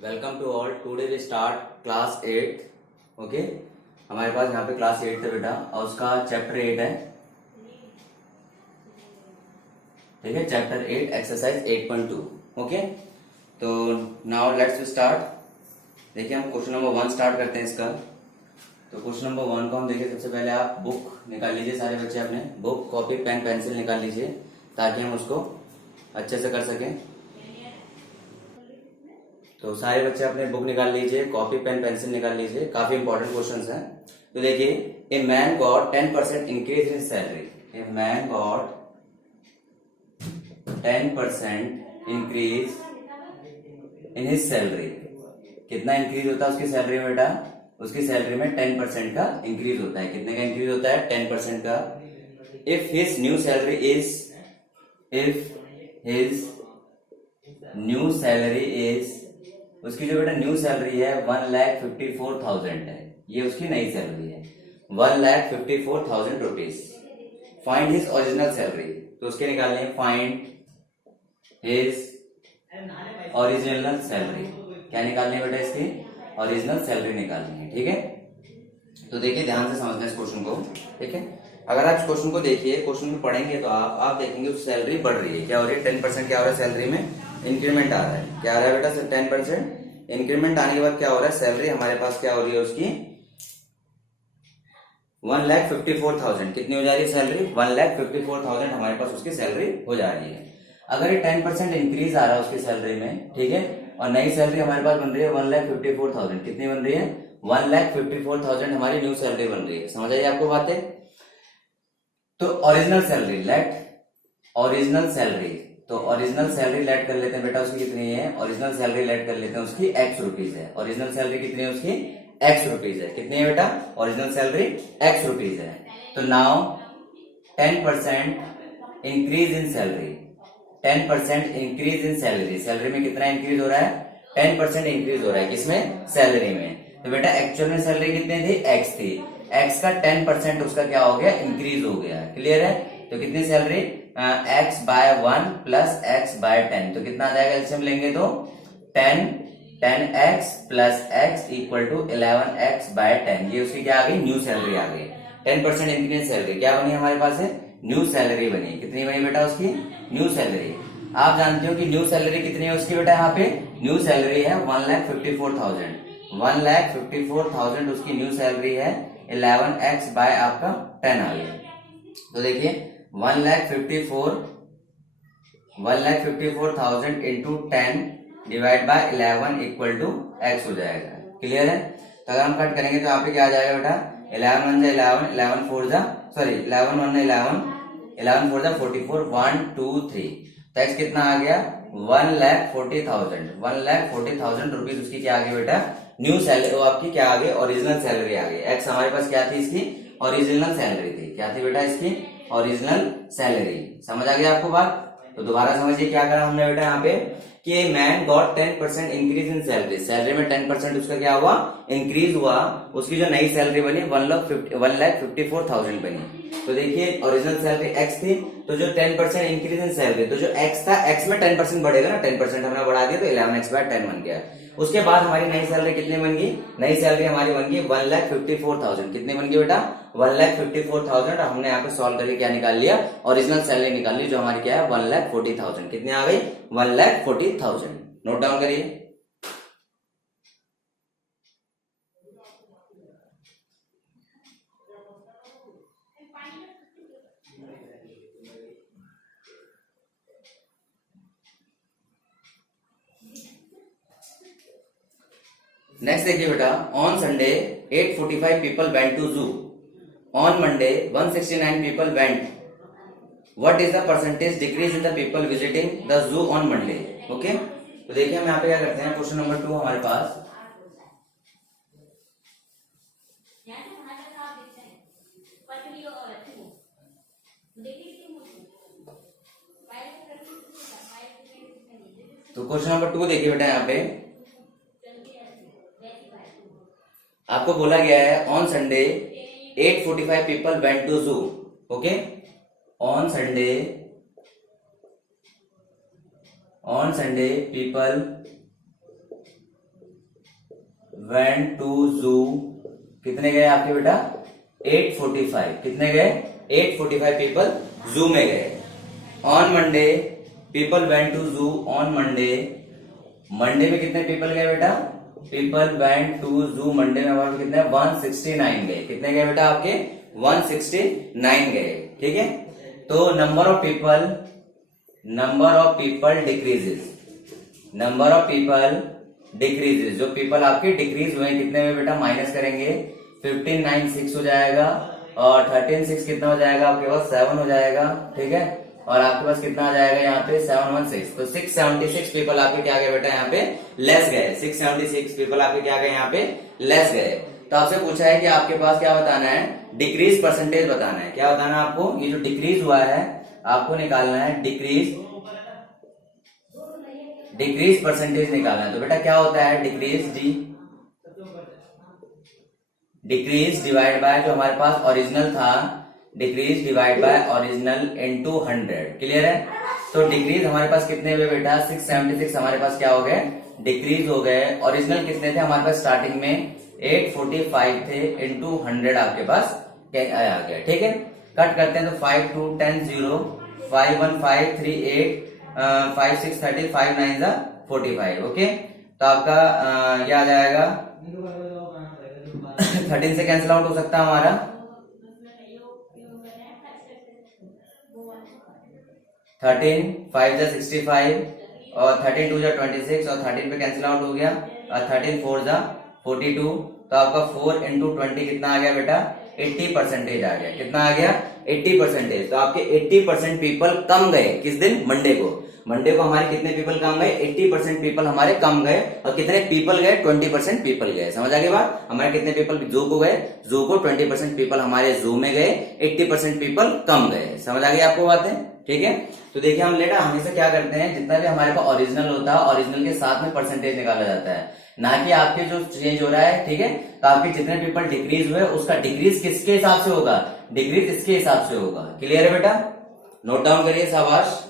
Welcome to all. Today we start class 8। Okay, हमारे पास यहाँ पे क्लास 8 है बेटा, और उसका चैप्टर 8 है। ठीक है, चैप्टर 8 एक्सरसाइज 8.2। ओके, तो नाउ लेट्स स्टार्ट। देखिए, हम क्वेश्चन नंबर 1 स्टार्ट करते हैं इसका। तो क्वेश्चन नंबर 1 को हम देखिए, सबसे पहले आप बुक निकाल लीजिए। सारे बच्चे अपने बुक, कॉपी, पेन, पेंसिल निकाल लीजिए ताकि हम उसको अच्छे से कर सकें। तो सारे बच्चे अपने बुक निकाल लीजिए, कॉपी, पेन, पेंसिल निकाल लीजिए। काफी इंपॉर्टेंट क्वेश्चंस हैं। तो देखिए, a man got 10% increase in salary. A man got 10% increase in his salary. कितना इंक्रीज होता है उसकी सैलरी में बेटा? उसकी सैलरी में 10% का इंक्रीज होता है। कितने का इंक्रीज होता है? 10% का। If his new salary is उसकी जो बेटा न्यू सैलरी है 1,54,000 है। ये उसकी नई सैलरी है 1,54,000 rupees. Find his original salary. तो उसके निकालने हैं फाइंड हिज ओरिजिनल सैलरी। क्या निकालनी है बेटा? इसकी ओरिजिनल सैलरी निकालनी है। ठीक है, तो देखिए ध्यान से समझना इस क्वेश्चन को। ठीक है, अगर आप इस क्वेश्चन को देखिए, क्वेश्चन में पढ़ेंगे तो आप देखेंगे सैलरी बढ़ रही है। क्या हो रही है? 10% क्या हो रहा है सैलरी में? इंक्रीमेंट आ रहा है। क्या आ रहा है बेटा? 10% इंक्रीमेंट आने के बाद क्या हो रहा है? सैलरी हमारे पास क्या हो रही है उसकी? 1,54,000। कितनी हो जा रही है सैलरी? 1,54,000 हमारे पास उसकी सैलरी हो जा रही है। अगर ये 10% इंक्रीज आ रहा है उसकी सैलरी में, ठीक है, और नई सैलरी हमारे पास बन रही है 1,54,000। कितनी बन रही है? 1,54,000 हमारी न्यू सैलरी बन रही है। समझ आई आपको बातें? तो original salary let original salary तो ओरिजिनल सैलरी लेट कर लेते हैं बेटा। उसकी कितनी है? ओरिजिनल सैलरी लेट कर लेते हैं उसकी x रुपीज है। ओरिजिनल सैलरी कितनी है उसकी? x रुपीज है। कितनी है बेटा? ओरिजिनल सैलरी x रुपीज है। तो now 10% increase in salary. 10% increase in salary. Salary में कितना इंक्रीज हो रहा है? 10% इंक्रीज हो रहा है। किसमें? सैलरी में। तो बेटा एक्चुअल में सैलरी कितनी थी? x थी। x का 10% उसका क्या हो गया? इंक्रीज हो गया। क्लियर है? तो कितनी salary? x by 1 plus x by 10। तो कितना आ जाएगा? एलसीएम लेंगे तो 10x plus x equal to 11x by 10। ये उसकी क्या आ गई? न्यू सैलरी आ गई। 10% इंक्रीज सैलरी क्या बनी हमारे पास? है न्यू सैलरी बनी। कितनी बनी बेटा उसकी? New salary. आप जानते हो कि न्यू सैलरी कितनी है उसकी बेटा? यहाँ पे न्यू सैलरी है 1,54,000। 1,54,000 उसकी न्यू सैलरी है। 11x बाय आपका 10 आ गया। तो देखिए 1,54,000 into 10 divide by 11 equal to x हो जाएगा। क्लियर है? तो अगर हम कट करेंगे तो यहाँ पे क्या आ जाएगा बेटा? 11 1 जा 11, 11 4 जा 11 1 11, 11 4 जा 44, 1 2 3। तो x कितना आ गया? 1,40,000। 1,40,000 रुपीज उसकी क्या आ गई बेटा? New salary. वो आपकी क्या आ गई? ओरिजिनल सैलरी आ गई। x हमारे पास क्या थी? इसकी ओरिजिनल सैलरी थी। क्या थी बेटा? इसकी ओरिजिनल सैलरी। समझ आ गया आपको बात? तो दोबारा समझिए क्या करा हमने बेटा यहाँ पे कि man got 10% increase in salary. Salary में 10% उसका क्या हुआ? इंक्रीज हुआ। उसकी जो नई सैलरी बनी 1,54,000 बनी। तो देखिए ओरिजिनल सैलरी x थी, तो जो 10% इंक्रीज इन सैलरी, तो जो x था, x में 10% बढ़ेगा ना, 10% हमने बढ़ा दिया तो 11x बाय 10 बन गया। उसके बाद हमारी नई सैलरी कितनी बन गई? नई सैलरी हमारी बन गई 1,54,000। कितनी बन गई बेटा? 1,54,000। हमने यहाँ पे सॉल्व करके क्या निकाल लिया? ओरिजिनल सैलरी निकाल ली, जो हमारी क्या है? 1,40,000। कितनी आ गई? 1,40,000। नोट डाउन करिए। नेक्स्ट देखिए बेटा, on Sunday 845 people went to zoo. On Monday 169 people went. What is the percentage decrease in the people visiting the zoo on Monday? Okay, तो देखिए हम यहाँ पे क्या करते हैं, क्वेश्चन नंबर 2 हमारे पास। तो क्वेश्चन नंबर 2 देखिए बेटा, यहाँ पे आपको बोला गया है on Sunday 845 people went to zoo. Okay, on Sunday people went to zoo, कितने गए आपके बेटा 845, कितने गए 845 पीपल जू में गए। On Monday people went to zoo on Monday, Monday में कितने पीपल गए बेटा, people went to zoo Monday में हमारे कितने 169 गए, कितने गए बेटा आपके 169 गए, ठीक है। तो number of people decreases, number of people decreases, जो पीपल आपके डिक्रीज हुए कितने में बेटा माइनस करेंगे 1596 हो जाएगा, और 136 कितना हो जाएगा आपके पास 7 हो जाएगा, ठीक है। और आपके पास कितना आ जाएगा यहाँ पे 716, तो 676 पीपल आपके क्या गए बेटा यहाँ पे लेस गए, 676 पीपल आपके क्या गए यहाँ पे लेस गए। तो आपसे पूछा है कि आपके पास क्या बताना है, डिक्रीज परसेंटेज बताना है, क्या बताना है आपको, ये जो डिक्रीज हुआ है आपको निकालना है डिक्रीज परसेंटेज निकालना है। तो बेटा क्या होता है डिक्रीज डिवाइड बाय जो हमारे पास ओरिजिनल था, decrease divide by original into 100, clear है। तो डिक्रीज हमारे पास कितने हुए बेटा 676 हमारे पास क्या हो गए डिक्रीज हो गए, ओरिजिनल कितने थे हमारे पास स्टार्टिंग में 845 थे, इनटू 100 आपके पास आ गया, ठीक है। कट करते हैं तो 5 2 10 0 5 1 5 3 8 5 6 30 5 9 45, ओके। तो आपका ये आ जाएगा 13 से कैंसिल आउट हो सकता है हमारा 13 5 जा 65 और 13 2 जा 26 और 13 पे कैंसिल आउट हो गया, और 13 4 जा 42। तो आपका 4 इंटू 20 कितना आ गया बेटा 80% आ गया, कितना आ गया 80%। तो आपके 80% पीपल कम गए किस दिन मंडे को, मंडे को हमारे कितने पीपल कम गए 80% पीपल हमारे कम गए, और कितने पीपल गए 20% पीपल गए, समझ आ गई बात। हमारे कितने पीपल जू को गए, जू को 20% पीपल हमारे जू में गए, 80% पीपल कम गए, समझ आ गई आपको बातें, ठीक है। तो देखिए हम लेटा हमेशा क्या करते हैं, जितना भी हमारे पास ओरिजिनल होता है ओरिजिनल के साथ में परसेंटेज निकाला जाता है, ना कि आपके जो चेंज हो रहा है, ठीक है। तो आपके जितने पीपल डिक्रीज हुए उसका डिक्रीज किसके हिसाब से होगा, डिक्रीज इसके हिसाब से होगा, क्लियर है बेटा, नोट डाउन करिए शाबाश।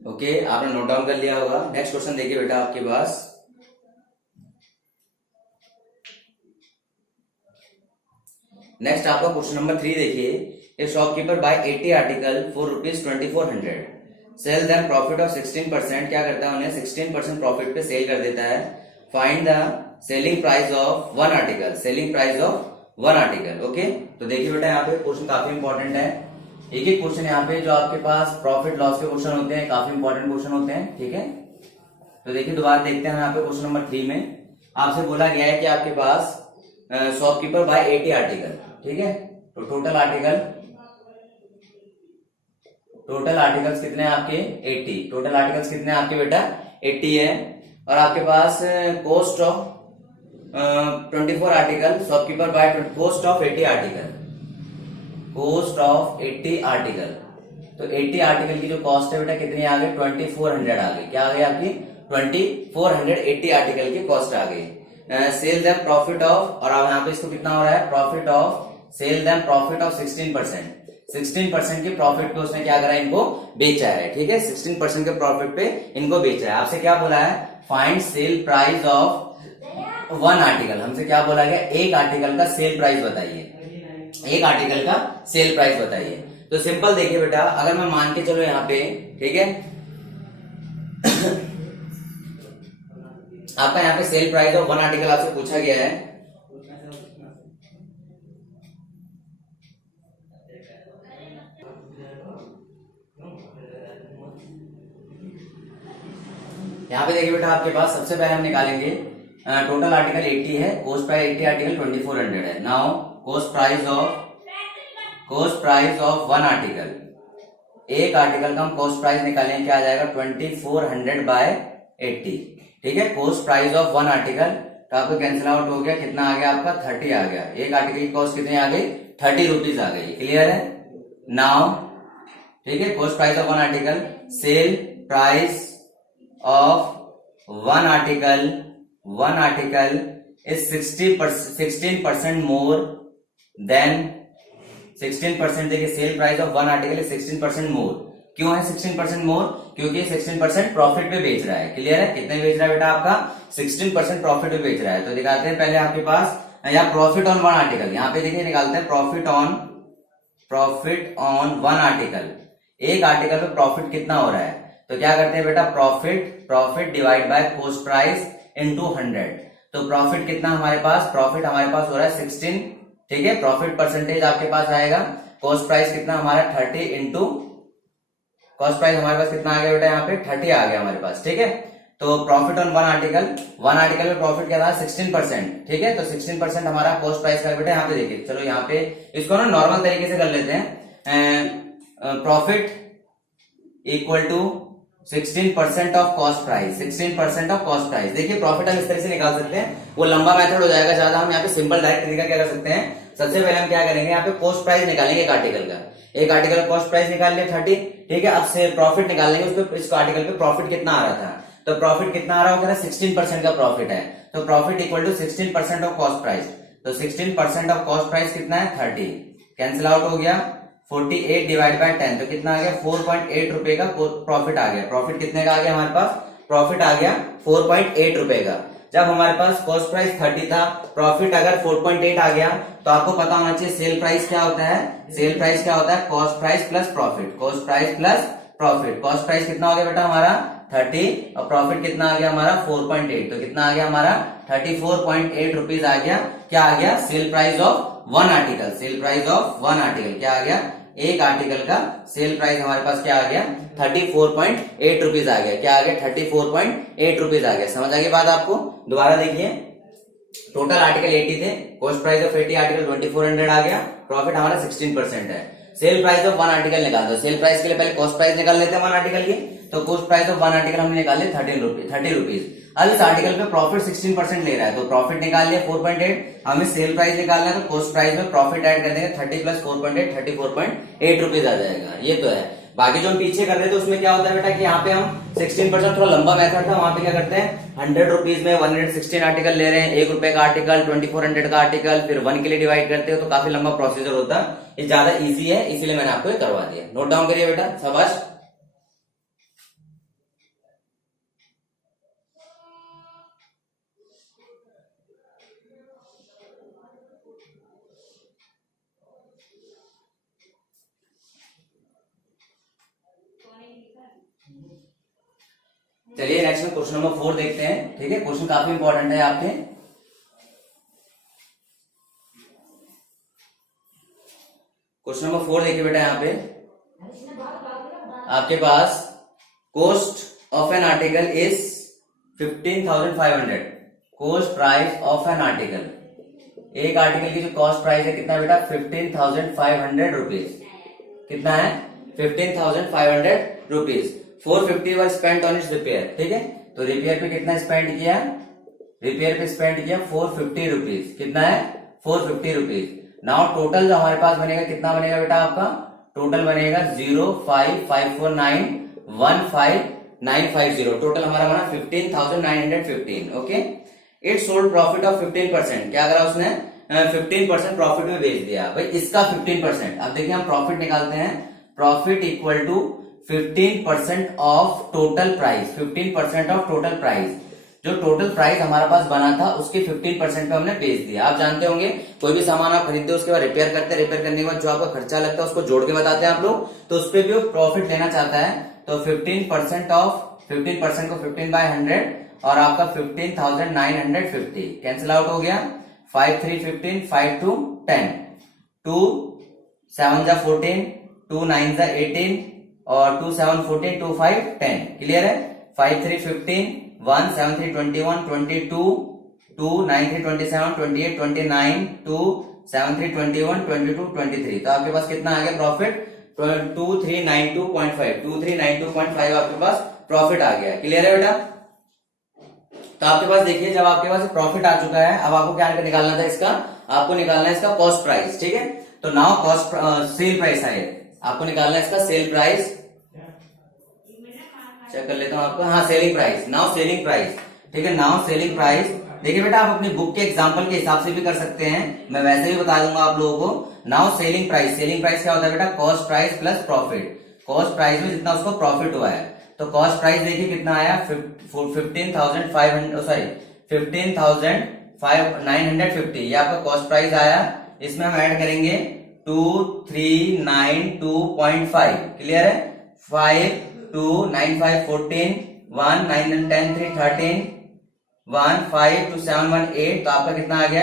ओके आपने नोट डाउन कर लिया होगा। नेक्स्ट क्वेश्चन देखिए बेटा आपके पास, नेक्स्ट आपका क्वेश्चन नंबर 3 देखिए, a shopkeeper buy 80 article for ₹2400, sell them profit of 16%, क्या करता है उन्हें 16% प्रॉफिट पे सेल कर देता है। Find the selling price of one article, selling price of one article, okay. तो देखिए बेटा यहाँ पे क्वेश्चन काफी इंपॉर्टेंट है, एक एक क्वेश्चन यहाँ पे जो आपके पास प्रॉफिट लॉस के क्वेश्चन होते हैं काफी इंपॉर्टेंट क्वेश्चन होते हैं, ठीक है। तो देखिए दोबारा देखते हैं यहाँ पे क्वेश्चन नंबर 3 में आपसे बोला गया है कि आपके पास शॉपकीपर बाय 80 आर्टिकल, ठीक है। तो टोटल आर्टिकल्स कितने हैं आपके 80, टोटल आर्टिकल्स कितने हैं आपके बेटा 80 है, और आपके पास cost of 24 article, shopkeeper buy cost of 80 article, cost of 80 article. तो 80 आर्टिकल की जो कॉस्ट है बेटा कितनी आ गई 2400 आ गई, क्या आ गई आपकी 2400, 80 आर्टिकल की कॉस्ट आ गई। सेल देम प्रॉफिट ऑफ, और अब यहाँ पे इसको कितना हो रहा है profit of, cell them profit of 16% के प्रॉफिट पे उसने क्या करा इनको बेचा है, ठीक है। 16% के प्रॉफिट पे इनको बेचा है। आपसे क्या बोला है find sale price of one article, हमसे क्या बोला गया एक आर्टिकल का सेल प्राइस बताइए, एक आर्टिकल का सेल प्राइस बताइए। तो सिंपल देखिए बेटा, अगर मैं मान के चलो यहाँ पे, ठीक है आपका यहाँ पे sale price of one article आपसे पूछा गया है, यहाँ पे देखिए बेटा आपके पास सबसे पहले हम निकालेंगे टोटल आर्टिकल 80 है, कॉस्ट प्राइस 80 आर्टिकल 2400 है। Now cost price of one article, एक आर्टिकल का हम कॉस्ट प्राइस निकालेंगे, क्या आ जाएगा 2400 बाय 80, ठीक है। Cost price of one article तो आपको कैंसिल आउट हो गया, कितना आ गया आपका 30 आ गया, एक आर्टिकल की कॉस्ट कितनी आ गई 30 रुपीज आ गई, क्लियर है। नाउ ठीक है, cost price of one article, sale price of one article is 16% more than 16%, देखिए sale price of one article is 16% मोर। क्यों है 16% मोर? क्योंकि 16% प्रॉफिट पे बेच रहा है। क्लियर है? कितने बेच रहा है बेटा? आपका 16% प्रॉफिट पे बेच रहा है। तो दिखाते हैं पहले आपके पास या प्रॉफिट ऑन वन आर्टिकल, यहाँ पे देखिए निकालते हैं प्रॉफिट ऑन वन आर्टिकल। एक आर्टिकल पे प्रॉफिट कितना हो रहा है? तो क्या करते हैं बेटा, profit divide by cost price into 100। तो प्रॉफिट कितना हमारे पास? प्रॉफिट हमारे पास हो रहा है 16, ठीक है। प्रॉफिट परसेंटेज आपके पास आएगा, कॉस्ट प्राइस कितना हमारा 30 इंटू कॉस्ट प्राइस हमारे पास कितना आ गया बेटा? यहाँ पे 30 आ गया हमारे पास, ठीक है। तो प्रॉफिट ऑन वन आर्टिकल में प्रॉफिट क्या था? 16%, ठीक है। तो 16% हमारा कॉस्ट प्राइस का बेटा, यहाँ पे देखिए, चलो यहाँ पे इसको ना नॉर्मल तरीके से कर लेते हैं। Profit equal to 16% of cost price, 16% of cost price. देखिए प्रॉफिट हम इस तरह से निकाल सकते हैं, वो लंबा मेथड हो जाएगा ज्यादा। हम यहाँ पे सिंपल डायरेक्ट तरीका क्या कर सकते हैं, सबसे पहले हम क्या करेंगे, यहाँ पे कॉस्ट प्राइस निकालेंगे एक आर्टिकल का। एक आर्टिकल कॉस्ट प्राइस निकाल लिया 30, ठीक है। अब से प्रॉफिट निकालेंगे, उस पर इस आर्टिकल पे प्रॉफिट कितना आ रहा था। तो प्रॉफिट कितना आ रहा होगा? 16% का प्रॉफिट है, तो profit equal to 16% of cost price. तो 16% ऑफ कॉस्ट प्राइस कितना है? 30, कैंसिल आउट हो गया। 48 डिवाइड बाय 10, तो कितना आ गया? 4.8 रुपए का प्रॉफिट आ गया। प्रॉफिट कितने का आ गया हमारे पास? प्रॉफिट आ गया 4.8 रुपए का। जब हमारे पास कॉस्ट प्राइस 30 था, प्रॉफिट अगर 4.8 आ गया, तो आपको पता होना चाहिए सेल प्राइस क्या होता है। सेल प्राइस क्या होता है? Cost price plus profit, cost price plus profit. Cost price कितना हो गया बेटा हमारा? 30, और प्रॉफिट कितना आ गया हमारा? 4.8। तो कितना आ गया हमारा? 34.8 रुपीज आ गया। क्या आ गया? Sale price of one article. Sale price of one article क्या आ गया? एक आर्टिकल का सेल प्राइस हमारे पास क्या आ गया? 34.8 रुपीज आ गया। क्या आ गया? 34.8 रुपीज आ गया। समझ आ गई बात आपको? दोबारा देखिए, टोटल आर्टिकल 80 थे, कॉस्ट प्राइस ऑफ 80 आर्टिकल 2400 आ गया, प्रॉफिट हमारा 16% है। Sale price of one article निकाल दो। सेल प्राइस के लिए पहले कॉस्ट प्राइस निकाल लेते हैं वन आर्टिकल की। तो cost price of one article हमने निकाल लिया 30 रुपीज। अब इस आर्टिकल पे प्रॉफिट 16% ले रहा है, तो प्रॉफिट निकाल लिया 4.8। हमें सेल प्राइस निकालना है, तो कॉस्ट प्राइस में प्रॉफिट ऐड कर देंगे, 30 प्लस 4.8, 34.8 रुपीज आ जाएगा। ये तो है। बाकी जो हम पीछे कर रहे थे उसमें क्या होता है बेटा कि यहाँ पे हम 16% थोड़ा लंबा मेथड था, वहां पे क्या करते हैं 100 रुपीज में 116 आर्टिकल ले रहे हैं, 1 रुपए का आर्टिकल, 2400 का आर्टिकल, फिर 1 के लिए डिवाइड करते हो, तो काफी लंबा प्रोसीजर होता है। ये ज्यादा इजी है, इसीलिए मैंने आपको ये करवा दिया। नोट डाउन करिए बेटा, शाबाश। चलिए नेक्स्ट में क्वेश्चन नंबर 4 देखते हैं, ठीक है। क्वेश्चन काफी इंपॉर्टेंट है आपके। क्वेश्चन नंबर 4 देखिए बेटा, यहाँ पे आपके पास cost of an article is 15,500। Cost price of an article, एक आर्टिकल की जो कॉस्ट प्राइस है कितना बेटा? 15,500 रुपीज। कितना है? 15,500 rupees. 450 were spent on it's repair, ठीक है। तो रिपेयर पे कितना स्पेंड किया? रिपेयर पे स्पेंड किया 450 रुपीज। कितना है? 450 रुपीज। नाउ टोटल जो हमारे पास बनेगा कितना बनेगा बेटा आपका? टोटल बनेगा 0554915,950। टोटल हमारा बना 15,915। Okay. It sold profit of 15%। क्या करा उसने? 15% प्रॉफिट में बेच दिया भाई, इसका 15%। अब देखिए हम प्रॉफिट निकालते हैं। Profit equal to 15% of total price, 15% of total price. जो टोटल प्राइस हमारे पास बना था उसके 15% पे हमने बेच दिया। आप जानते होंगे कोई भी सामान आप खरीदते हो उसके बाद रिपेयर करते हैं, रिपेयर करने के बाद जो आपका खर्चा लगता है उसको जोड़ के बताते हैं आप लोग, तो उस पर भी वो प्रॉफिट लेना चाहता है। तो 15% ऑफ 15% को 15/100 और आपका 15,950 कैंसिल आउट हो गया। 5 3 15, 5 2 10, 2 7 जा 14, 2 9 जा 18 और 2 7 14, 2 5 10। क्लियर है? 5 3 15, 1 7 3 21, 22, 2 9 3 27, 28 29, 2 7 3 21, 22 23। तो आपके पास कितना आ गया प्रॉफिट? 2392.5, 2392.5 आपके पास प्रॉफिट आ गया। क्लियर है बेटा? तो आपके पास देखिए, जब आपके पास प्रॉफिट आ चुका है, अब आपको क्या निकालना था? इसका आपको निकालना है इसका कॉस्ट प्राइस, ठीक है। तो नाउ कॉस्ट सेल प्राइस आए, आपको निकालना है इसका सेल प्राइस, चेक कर लेता हूं आपको, हाँ selling price, now selling price, ठीक है, नाउ सेलिंग प्राइस। देखिए बेटा आप अपनी बुक के एग्जांपल के हिसाब से भी कर सकते हैं, मैं वैसे भी बता दूंगा आप लोगों को। Now selling price, selling price क्या होता है बेटा, cost price plus profit, cost price में जितना उसको प्रॉफिट हुआ है, तो कॉस्ट प्राइस देखिए कितना आया 15,950, ये आपका कॉस्ट प्राइस आया। इसमें हम ऐड करेंगे 2392.5, क्लियर है, 5 2 9 5 14 1 9 10 3 13 1 5 2 7 1 8, तो आपका कितना आ गया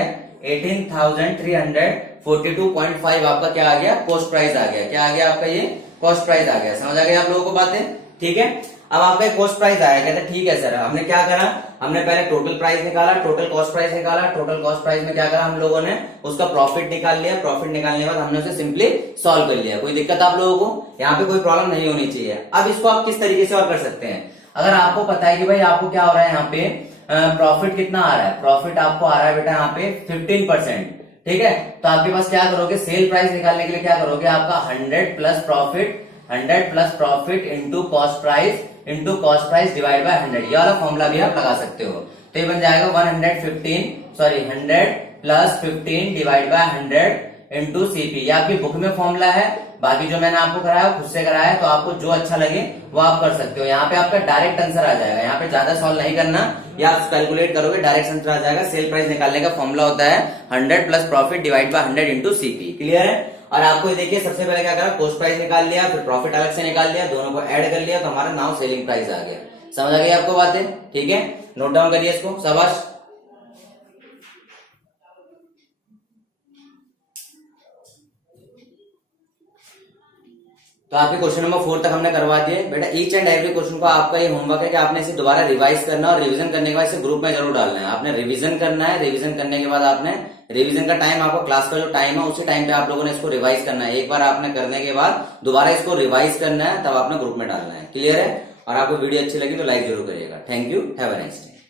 18,342.5 आपका क्या आ गया, कॉस्ट प्राइस आ गया। क्या आ गया आपका, ये कॉस्ट प्राइस आ गया। समझ आ गया आप लोगों को बातें, ठीक है। अब आपका कॉस्ट प्राइस आया, कहते ठीक है सर, हमने क्या करा, हमने पहले टोटल प्राइस निकाला, टोटल कॉस्ट प्राइस निकाला, टोटल कॉस्ट प्राइस में क्या करा हम लोगों ने, उसका प्रॉफिट निकाल लिया, प्रॉफिट निकालने के बाद हमने उसे सिंपली सॉल्व कर लिया। कोई दिक्कत आप लोगों को, यहाँ पे कोई प्रॉब्लम नहीं होनी चाहिए। अब इसको आप किस तरीके से और कर सकते हैं, अगर आपको पता है कि भाई आपको क्या हो रहा है यहाँ पे, प्रॉफिट कितना आ रहा है, प्रॉफिट आपको आ रहा है बेटा यहाँ पे 15%, ठीक है, तो आपके पास क्या करोगे, सेल प्राइस निकालने के लिए क्या करोगे, आपका 100 plus profit into cost price divide by 100, ये वाला फॉर्मूला भी आप लगा सकते हो। तो ये बन जाएगा 100 plus 15 divide by 100 into CP, ये आपकी बुक में फॉर्मूला है, बाकी जो मैंने आपको कराया खुद से कराया है, तो आपको जो अच्छा लगे वो आप कर सकते हो। यहाँ पे आपका डायरेक्ट आंसर आ जाएगा, यहाँ पे ज्यादा सॉल्व नहीं करना, या आप कैलकुलेट करोगे डायरेक्ट आंसर आ जाएगा। सेल प्राइस निकालने का फॉर्मूला होता है 100 plus profit divide by 100 into CP, clear है। और आपको देखिए सबसे पहले क्या करा, कॉस्ट प्राइस निकाल लिया, फिर प्रॉफिट अलग से निकाल लिया, दोनों को ऐड कर लिया, तो हमारा नाउ सेलिंग प्राइस आ गया। समझ आ गई आपको बातें, ठीक है, नोट डाउन करिए इसको, शाबाश। तो आपके क्वेश्चन नंबर 4 तक हमने करवा दिए बेटा। ईच एंड एवरी क्वेश्चन को आपका ये होमवर्क है कि आपने इसे दोबारा रिवाइज करना, और रिवीजन करने के बाद इसे ग्रुप में जरूर डालना है। आपने रिवीजन करना है, रिवीजन करने के बाद आपने रिवीजन का टाइम, आपको क्लास का जो टाइम है उसी टाइम पे आप लोगों ने इसको रिवाइज करना है। एक बार आपने करने के बाद दोबारा इसको रिवाइज करना है, तब आपने ग्रुप में डालना है, क्लियर है। और आपको वीडियो अच्छी लगी तो लाइक जरूर करिएगा। Thank you, have a nice day.